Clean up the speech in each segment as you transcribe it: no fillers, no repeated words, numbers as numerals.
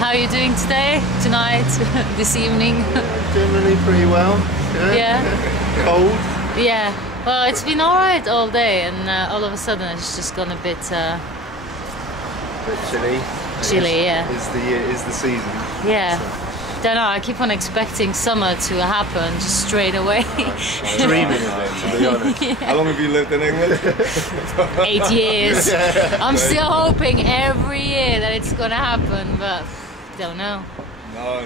How are you doing today, tonight, this evening? Generally pretty well. Yeah. Cold. Yeah. Well, it's been alright all day, and all of a sudden it's just gone a bit. Bit chilly. Chilly, yeah. Is the season. Yeah. So. Don't know. I keep on expecting summer to happen just straight away. Dreaming of it, to be honest. Yeah. How long have you lived in England? 8 years. I'm still hoping every year that it's gonna happen, but don't know. No.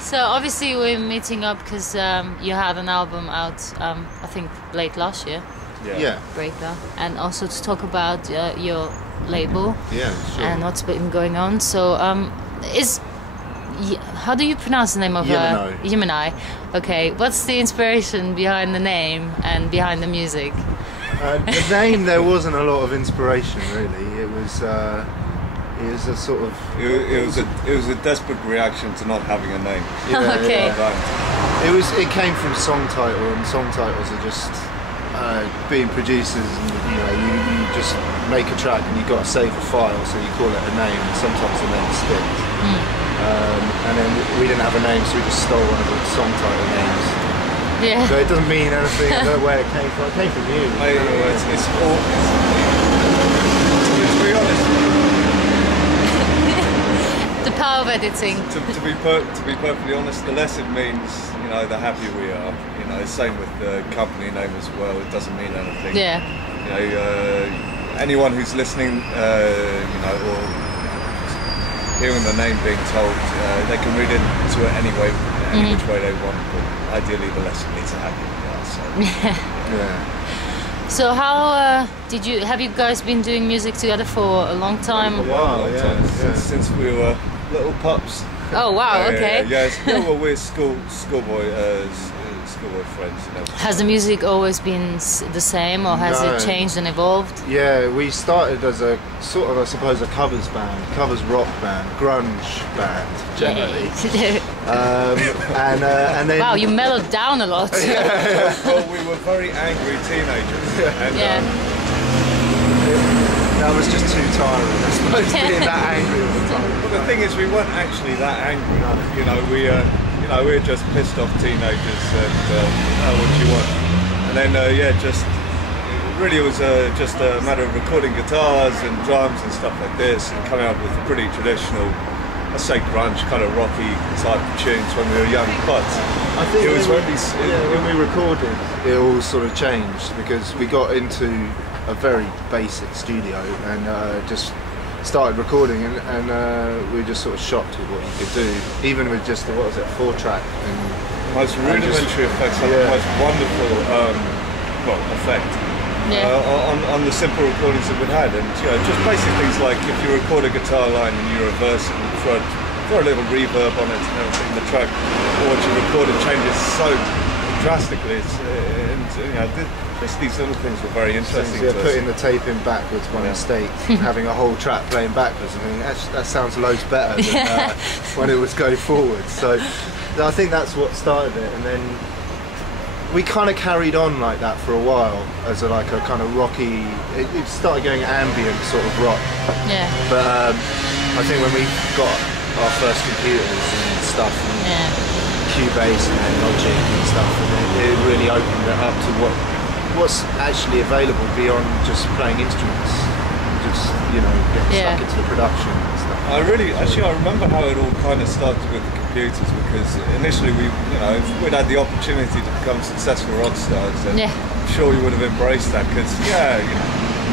So obviously we're meeting up because you had an album out, I think late last year. Yeah. Breaker, and also to talk about your label. Yeah, sure. And what's been going on. So how do you pronounce the name of Yimino. Yimino? Okay, what's the inspiration behind the name and behind the music? The name, there wasn't a lot of inspiration really. It was a sort of. It was a desperate reaction to not having a name. Yeah, Okay. yeah. It came from song title, and song titles are just being producers. And, you just make a track and you got to save a file, so you call it a name. And sometimes the name sticks. And then we didn't have a name, so we just stole one of the song title names. Yeah. So it doesn't mean anything. I don't know where it came from. It came from you. It's all. To be honest. The power of editing. To be perfectly honest, the less it means, the happier we are. Same with the company name as well. It doesn't mean anything. Yeah. Anyone who's listening, or hearing the name being told, they can read into it anyway, any which way they want. But ideally, the less it needs to happen. Yeah. So how have you guys been doing music together for a long time? A long time. Since we were little pups. Oh wow! Okay. Well, we're schoolboy friends. Has the music always been the same, or has it changed and evolved? Yeah, we started as a sort of, I suppose, a covers rock band, grunge band generally. And then. Wow, you mellowed down a lot. Well, we were very angry teenagers. And, that was just too tiring, I suppose, being that angry all the time. But the thing is, we weren't actually that angry. We were just pissed off teenagers, and what do you want? And then, it was just a matter of recording guitars and drums and stuff like this, and coming up with pretty traditional, I say grunge, kind of rocky type of tunes when we were young. But I think it was when we recorded, it all sort of changed because we got into a very basic studio and just started recording, and we were just sort of shocked with what you could do, even with just 4-track. Most rudimentary effects, the most wonderful effect on the simple recordings that we'd had, and just basic things like if you record a guitar line and you reverse it and throw a little reverb on it and everything, the track or what you recorded changes so drastically. Just these little things were very interesting. Yeah, putting the tape in backwards by mistake, having a whole track playing backwards, and thinking that sounds loads better than when it was going forward. So I think that's what started it, and then we kind of carried on like that for a while as a kind of rocky. It started going ambient sort of rock. Yeah. But I think when we got our first computers and stuff, and Cubase and Logic and stuff, and it really opened it up to what's actually available beyond just playing instruments, just getting stuck into the production and stuff. I remember how it all kind of started with the computers, because initially we'd had the opportunity to become successful rock stars, and I'm sure we would have embraced that, because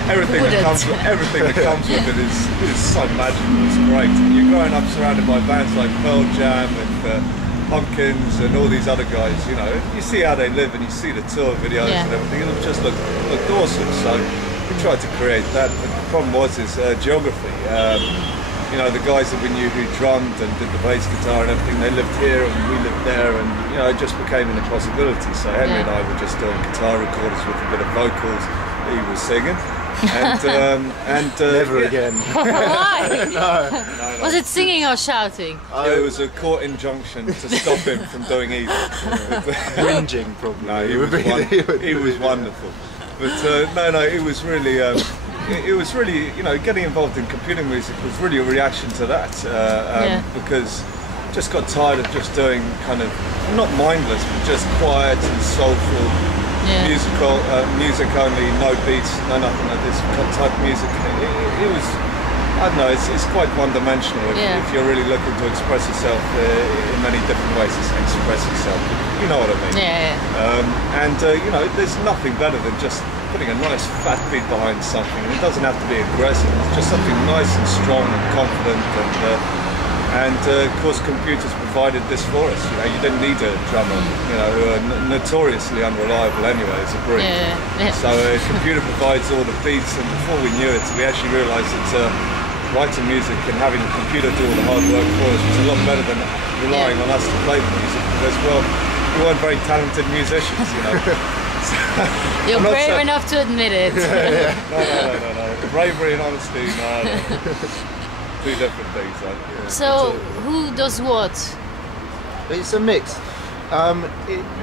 everything that comes with it is so magical. It's great. And you're growing up surrounded by bands like Pearl Jam and Pumpkins and all these other guys, you see how they live and you see the tour videos and everything, and it just looked awesome. So we tried to create that, but the problem was geography. The guys that we knew who drummed and did the bass guitar and everything, they lived here and we lived there, and it just became an impossibility. So Henry and I were just doing guitar recordings with a bit of vocals. He was singing. Never again. Why? No. Was it singing or shouting? It was a court injunction to stop him from doing either. Whinging, probably. No, he was wonderful. But it was really it was really, you know, getting involved in computer music was really a reaction to that, because just got tired of just doing kind of, not mindless, but just quiet and soulful music only, no beats, no nothing like this type of music. It was, I don't know, it's quite one-dimensional if you're really looking to express yourself in many different ways. Express yourself, you know what I mean? You know, there's nothing better than just putting a nice fat beat behind something. It doesn't have to be aggressive. It's just something nice and strong and confident. And of course, computers provided this for us. You know, you didn't need a drummer. You know, who are notoriously unreliable anyway as a breed. So a computer provides all the beats, and before we knew it, we actually realised that writing music and having a computer do all the hard work for us was a lot better than relying on us to play the music. Because, well, we weren't very talented musicians, you know. You're brave enough to admit it. No. Bravery and honesty, no. Two different things. So, who does what? It's a mix. I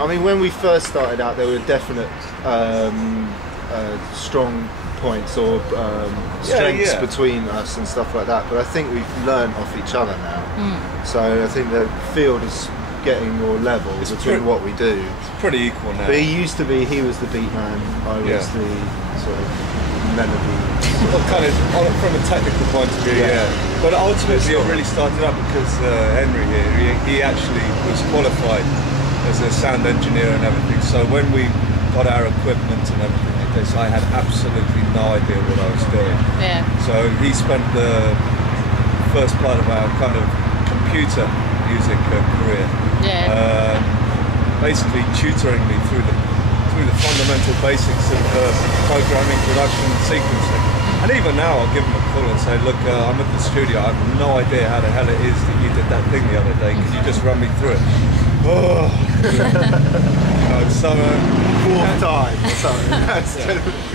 mean, when we first started out, there were definite strong points or strengths between us and stuff like that. But I think we've learned off each other now. So I think the field is getting more level between what we do. It's pretty equal now. But he was the beat man. I was the sort of melody. Well, kind of from a technical point of view, But ultimately, it really started up because Henry here, he actually was qualified as a sound engineer and everything. So when we got our equipment and everything like this, I had absolutely no idea what I was doing. So he spent the first part of our kind of computer music career, basically tutoring me through the fundamental basics of programming, production, and sequencing. And even now, I'll give him a call and say, look, I'm at the studio. I have no idea how the hell it is that you did that thing the other day. Can you just run me through it? Oh, you know, so fourth time or something.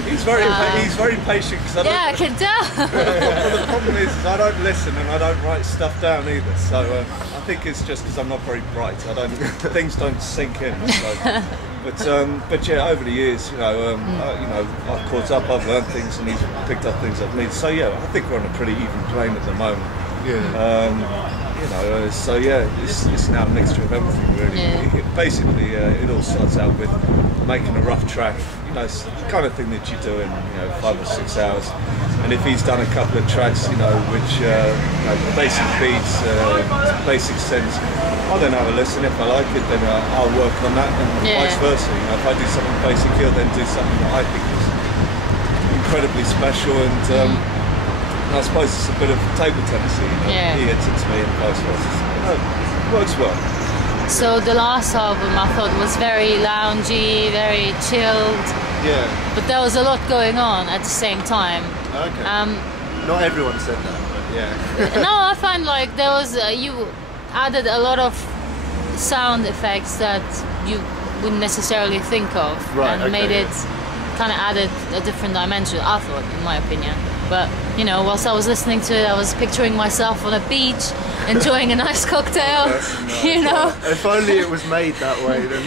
He's very patient because I can tell. But the problem is I don't listen and I don't write stuff down either. So I think it's just because I'm not very bright. Things don't sink in. So. But yeah, over the years, you know, I've caught up, I've learned things, and he's picked up things I've needed. So yeah, I think we're on a pretty even plane at the moment. You know, so yeah, it's now a mixture of everything really. Basically, it all starts out with making a rough track. You know, it's the kind of thing that you do in 5 or 6 hours. And if he's done a couple of tracks, you know, which basic beats, basic sense, I'll then have a listen. If I like it, then I'll work on that, and vice versa. You know, if I do something basic, he'll then do something that I think is incredibly special. And I suppose it's a bit of table tennis. You know, he hits it to me, and vice versa. You know, it works well. So the last album I thought was very loungy, very chilled. But there was a lot going on at the same time. Not everyone said that, but No, I find like there was you added a lot of sound effects that you wouldn't necessarily think of, made it kind of added a different dimension, I thought, in my opinion. But you know, whilst I was listening to it, I was picturing myself on a beach enjoying a nice cocktail. You know, if only it was made that way, then.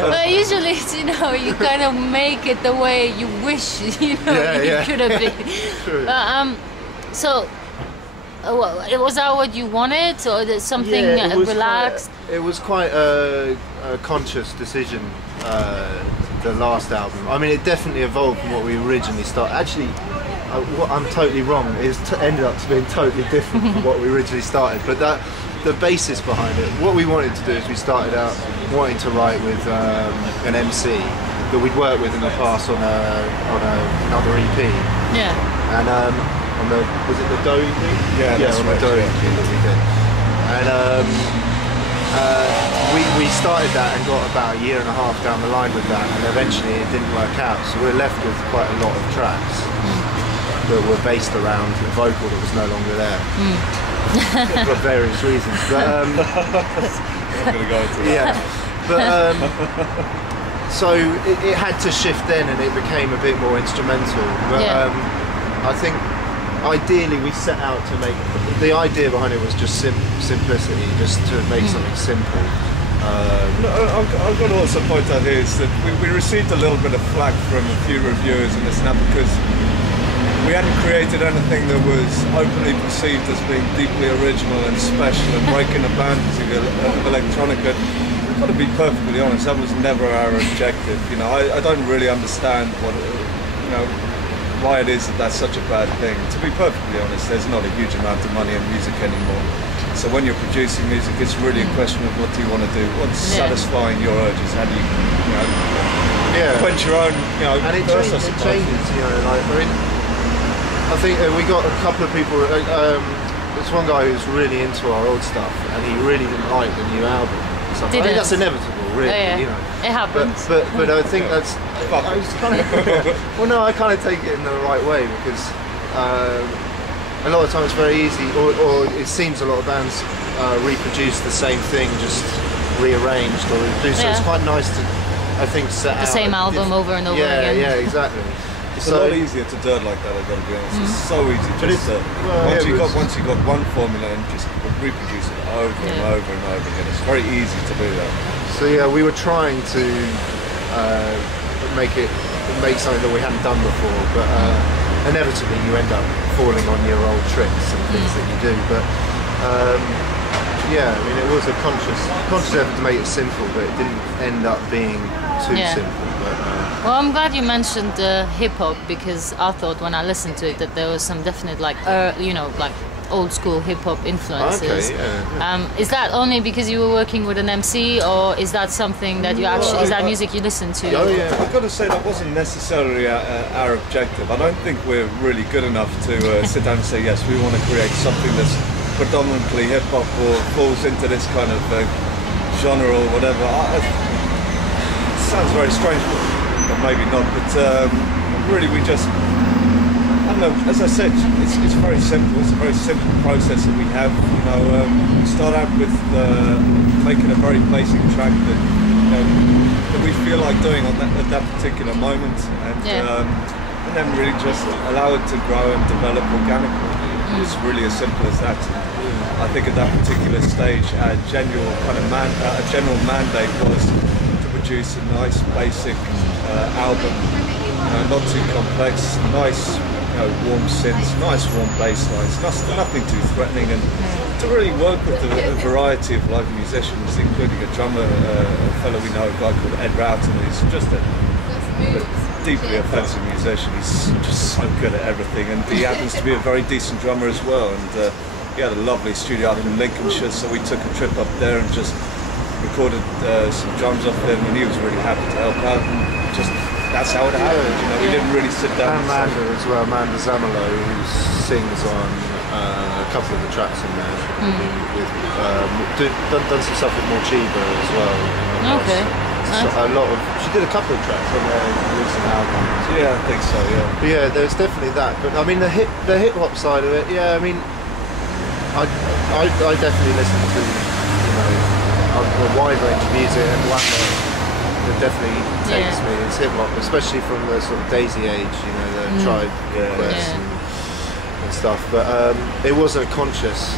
But usually, you know, you kind of make it the way you wish, you could have been. True. So, was that what you wanted, or is it something relaxed? It was quite a conscious decision. The last album. I mean, it definitely evolved from what we originally started. Actually, I'm totally wrong. It ended up to being totally different from what we originally started. But the basis behind it, what we wanted to do is we started out wanting to write with an MC that we'd worked with in the past on another EP. And on was it the Doe EP? On the Doe EP that we did. And we started that and got about a year and a half down the line with that, and eventually it didn't work out. So we're left with quite a lot of tracks that were based around a vocal that was no longer there for various reasons. But I'm gonna go into that. So it had to shift then, and it became a bit more instrumental. But I think ideally we set out to make, the idea behind it was just simplicity, just to make something simple. I've got to also point out here is that we received a little bit of flack from a few reviewers and this and that, because we hadn't created anything that was openly perceived as being deeply original and special and breaking the boundaries of electronica. I've got to be perfectly honest, that was never our objective. You know, I don't really understand what, you know, why it is that that's such a bad thing. To be perfectly honest, there's not a huge amount of money in music anymore. So when you're producing music, it's really a question of what do you want to do, what's satisfying your urges, how do you, quench your own, and it changes, you know, like, I mean, I think we got a couple of people, there's one guy who's really into our old stuff, and he really didn't like the new album. I think that's inevitable, really, you know. It happens. But I think that's, well, no, I kind of take it in the right way, because a lot of times it's very easy, or it seems a lot of bands reproduce the same thing, just rearranged or reproduced. So it's quite nice to, I think, set out the same album over and over again. Yeah, exactly. It's a lot easier to do it like that, I've got to be honest. It's so easy. Once you got one formula and just reproduce it over and over and over again, it's very easy to do that. So yeah, we were trying to make something that we hadn't done before, but inevitably you end up falling on your old tricks and things that you do. But yeah, I mean, it was a conscious effort to make it simple, but it didn't end up being too simple. But, well, I'm glad you mentioned hip hop, because I thought when I listened to it that there was some definite, like, you know, like old school hip hop influences. Okay, is that only because you were working with an MC, or is that something that you actually, is that music you listen to? Oh yeah, I've got to say that wasn't necessarily our objective. I don't think we're really good enough to sit down and say, yes, we want to create something that's predominantly hip hop or falls into this kind of genre or whatever. It sounds very strange, but maybe not. But really, we just, I don't know. As I said, it's very simple. It's a very simple process that we have. You know, we start out with making a very basic track that, you know, that we feel like doing on at that particular moment, and then really just allow it to grow and develop organically. It's really as simple as that. I think at that particular stage, our general mandate was to produce a nice basic album, not too complex, nice, warm synths, nice warm bass lines, nothing too threatening, and to really work with a variety of live musicians, including a drummer, a fellow we know, a guy called Ed Roughton, who's just a deeply offensive musician. He's just so good at everything, and he happens to be a very decent drummer as well. And he had a lovely studio up in Lincolnshire, so we took a trip up there and just recorded some drums off him, and he was really happy to help out. And just that's how it happened. You know, we didn't really sit down. And Amanda as well, Amanda Zamolo, who sings on a couple of the tracks in there. Done some stuff with Morchiba as well. Okay. Nice. A lot of, she did a couple of tracks on their recent album. Yeah, I think so. Yeah. But yeah, there's definitely that. But I mean, the hip hop side of it. Yeah, I mean, I definitely listen to, you know, a wide range of music, and one that definitely takes me is hip hop, especially from the sort of Daisy age. You know, the Tribe Quest and stuff. But it wasn't conscious.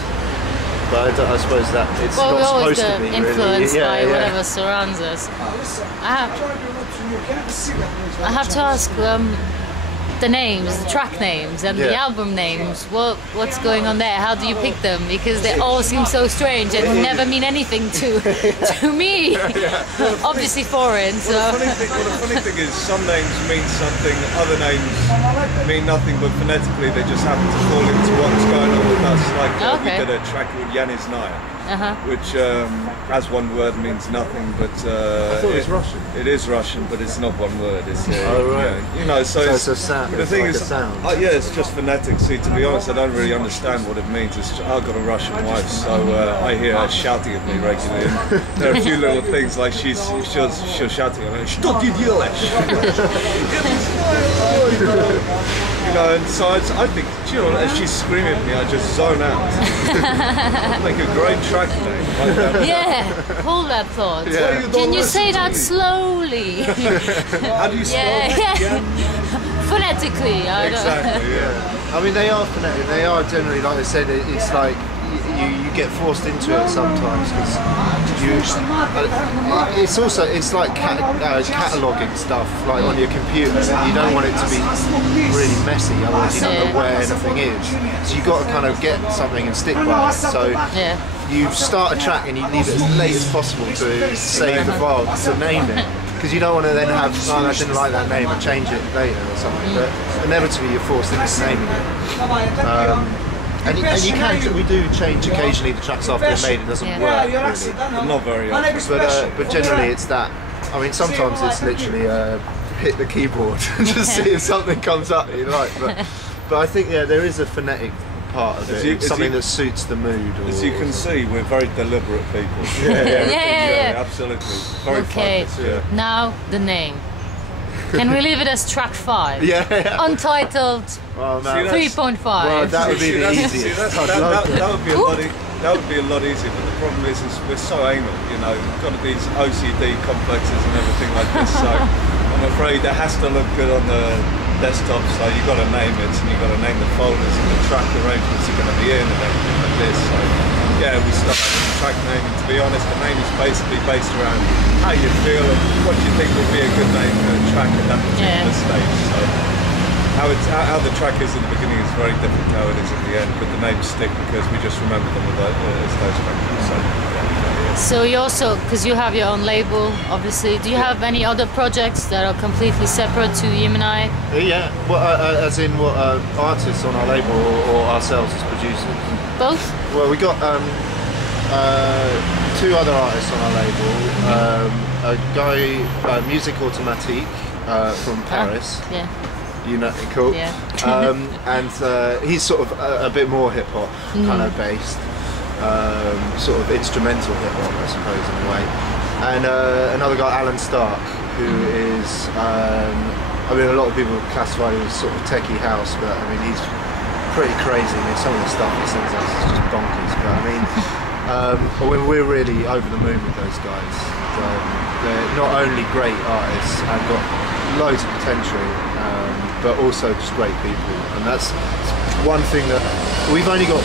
But I suppose that it's not supposed to be influenced really. by whatever surrounds us. I have to ask the names, the track names, and the album names. What's going on there? How do you pick them? Because they all seem so strange and never mean anything to me. Obviously foreign. So. Well, the funny thing is, some names mean something, other names mean nothing, but phonetically they just happen to fall into what's going on with us. Like we did a track called Yanis Naya, which as one word means nothing, but I thought it was Russian. It is Russian, but it's not one word. It's right. You know, so it's a sound. But the thing is, it's just phonetic. See, to be honest, I don't really understand what it means. I've got a Russian wife, so I hear her shouting at me regularly. And there are a few little things like she'll shouting at me, "Что ты делаешь?" You know, and so I think, you know, as she's screaming at me, I just zone out. Like a great track name. Yeah, hold that thought. Can you say that slowly? How do you spell that? Phonetically, I don't know. Exactly, yeah. I mean, they are phonetic. They are generally, like I said, it's like you get forced into it sometimes because it's like cataloguing stuff like on your computer. You don't want it to be really messy, otherwise you don't know where anything is. So you got to kind of get something and stick by it. So you start a track and you leave it as late as possible to save the file, to name it. Because you don't want to then have, oh, I didn't like that name, and change it later or something. But inevitably you're forced into naming it. And you can, we do change occasionally the tracks after they're made. It doesn't work really. Not very often. But generally it's that. I mean, sometimes it's literally hit the keyboard and just see if something comes up that you like. But I think there is a phonetic part of it, something that suits the mood. As you can see, we're very deliberate people. Yeah, absolutely. Very focused, Now the name. Can we leave it as track 5? Untitled 3.5. Well, that would be the easiest. That would be a lot easier. But the problem is we're so anal. You know, we've got these OCD complexes and everything like this. So I'm afraid it has to look good on the desktop, so you've got to name it, and you've got to name the folders and the track arrangements are going to be in and everything like this. So yeah, we started with the track naming. To be honest, the name is basically based around how you feel and what you think would be a good name for a track at that particular stage. So how the track is in the beginning is very different to how it is at the end, but the names stick because we just remember them as those factors. So you also, because you have your own label, obviously, do you have any other projects that are completely separate to Yimino? Yeah, well, as in what artists on our label or ourselves as producers? Both? Well, we got 2 other artists on our label. A guy, Music Automatique from Paris. You know, cool. And he's sort of a bit more hip hop kind of based. Sort of instrumental hip hop, I suppose, in a way. And another guy, Alan Stark, who is, I mean, a lot of people classify him as sort of techie house, but I mean, he's pretty crazy. I mean, some of the stuff he sings out is just bonkers. But I mean, we're really over the moon with those guys. They're not only great artists and got loads of potential, but also just great people. And that's one thing that we've only got,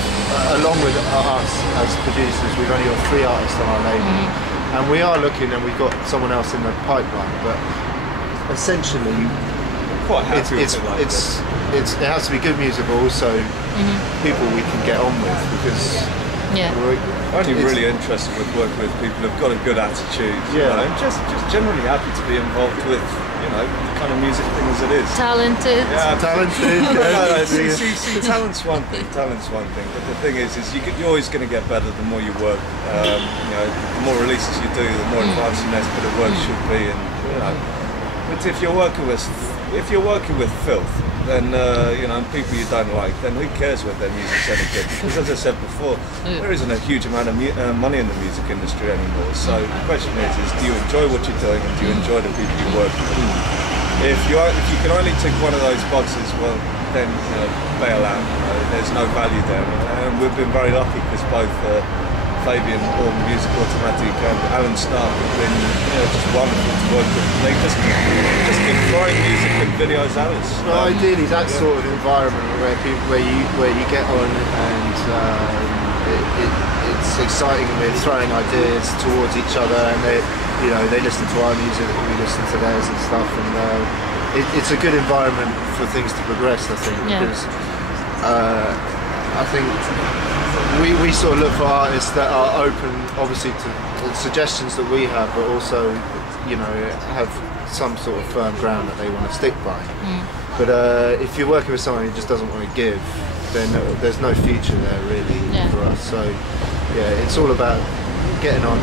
along with us as producers, we've only got 3 artists on our label, and we are looking, and we've got someone else in the pipeline. But essentially, quite happy it has to be good music, but also people we can get on with, because I'm only really interested with working with people who've got a good attitude, and just generally happy to be involved with, you know, the kind of music thing as it is. Talented. Yeah, talented. See, talent's one thing. But the thing is you're always going to get better the more you work. You know, the more releases you do, the more advanced your next bit of work should be. And you know, but if you're working with filth, then you know, and people you don't like, then who cares whether their music's any good? Because as I said before, there isn't a huge amount of money in the music industry anymore. So the question is do you enjoy what you're doing, and do you enjoy the people you work with? If you can only tick one of those boxes, well, then bail out. There's no value there. And we've been very lucky because both Fabian or Music Automatique and Alan Stark have been just wonderful to work with. They just keep throwing music and videos at us. Well, ideally, that sort of environment where you get on and it's exciting. We're throwing ideas towards each other, and they listen to our music, we listen to theirs and stuff, and it's a good environment for things to progress, I think, because I think we sort of look for artists that are open, obviously, to the suggestions that we have, but also, have some sort of firm ground that they want to stick by. But if you're working with someone who just doesn't want to give, then there's no future there really for us. So it's all about getting on,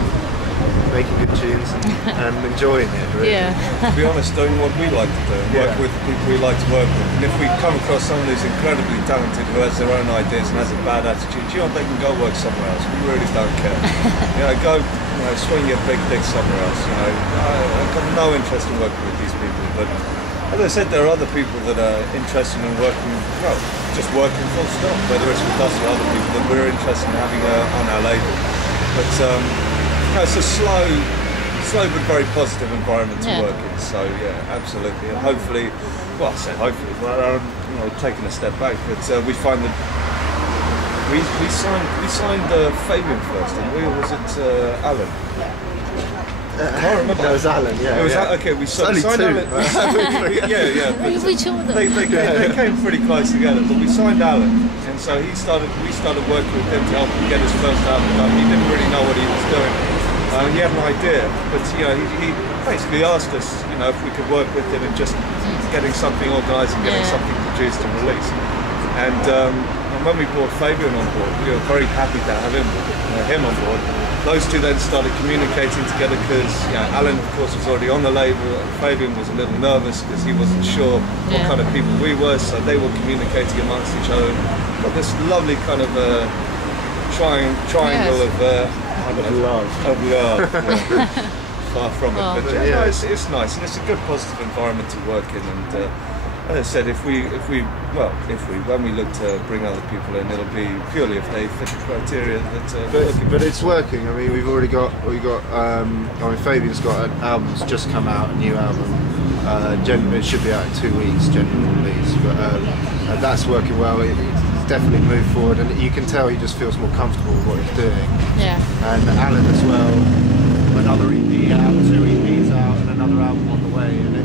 making good tunes and enjoying it, really. To be honest, doing what we like to do, work with people we like to work with. And if we come across someone who's incredibly talented, who has their own ideas and has a bad attitude, they can go work somewhere else. We really don't care. Go swing your big dick somewhere else. I've got no interest in working with these people. But as I said, there are other people that are interested in working, just working full stop, whether it's with us or other people that we're interested in having on our label. But it's a slow but very positive environment to work in. So absolutely, and hopefully, well, I said hopefully, taking a step back, but we find that We signed Fabian first, and was it Alan? I can't remember. That was Alan, yeah. It was yeah. okay. We signed two, Alan. yeah. Which order? They came pretty close together, but we signed Alan, and so we started working with him to help him get his first album done. He didn't really know what he was doing. He had an idea, but he basically asked us, if we could work with him in just getting something organised and getting something produced and released. And when we brought Fabian on board, we were very happy to have him on board. Those two then started communicating together because Alan, of course, was already on the label. Fabian was a little nervous because he wasn't sure what kind of people we were, so they were communicating amongst each other. Got this lovely kind of triangle of love. Yeah. Far from it, but yeah. No, it's nice, and it's a good, positive environment to work in. And as I said, when we look to bring other people in, it'll be purely if they fit the criteria that. But it's working. I mean, we've already got. Fabian's got an album that's just come out, a new album. It should be out in 2 weeks, general release. But that's working well. It's definitely moved forward, and you can tell he just feels more comfortable with what he's doing. Yeah. And Alan as well. Another EP out, 2 EPs out, and another album on the way. And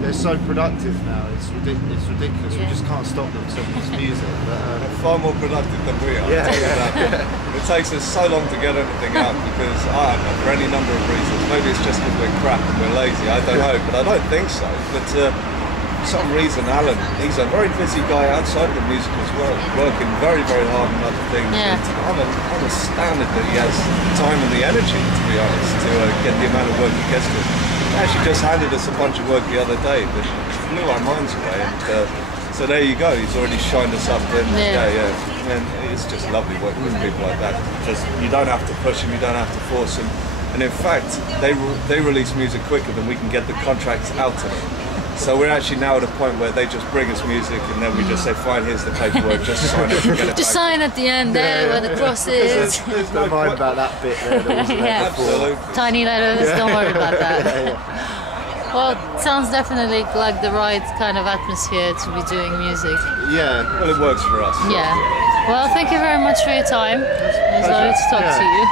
they're so productive now. It's ridiculous. We just can't stop them sending us music. But, they're far more productive than we are. Yeah. It takes us so long to get anything out because I don't know, for any number of reasons. Maybe it's just because we're crap and we're lazy. I don't know, but I don't think so. But for some reason, Alan, he's a very busy guy outside of the music as well, working very, very hard on other things. Yeah. I'm astounded that he has the time and the energy, to be honest, to get the amount of work he gets to. He actually just handed us a bunch of work the other day that blew our minds away. And so there you go, he's already shined us up. And and it's just lovely working with people like that. Just you don't have to push them, you don't have to force them. And in fact, they release music quicker than we can get the contracts out to them. So we're actually now at a point where they just bring us music and then we just say, fine, here's the paperwork, just sign it and get it Just back. sign at the end there where the cross is. don't mind about that bit there. That wasn't there before. Absolutely. Tiny letters, don't worry about that. Well, it sounds definitely like the right kind of atmosphere to be doing music. Yeah. Well, it works for us. Yeah. Well, thank you very much for your time. It was lovely to talk to you.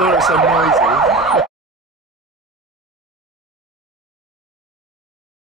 Sorry it's so noisy.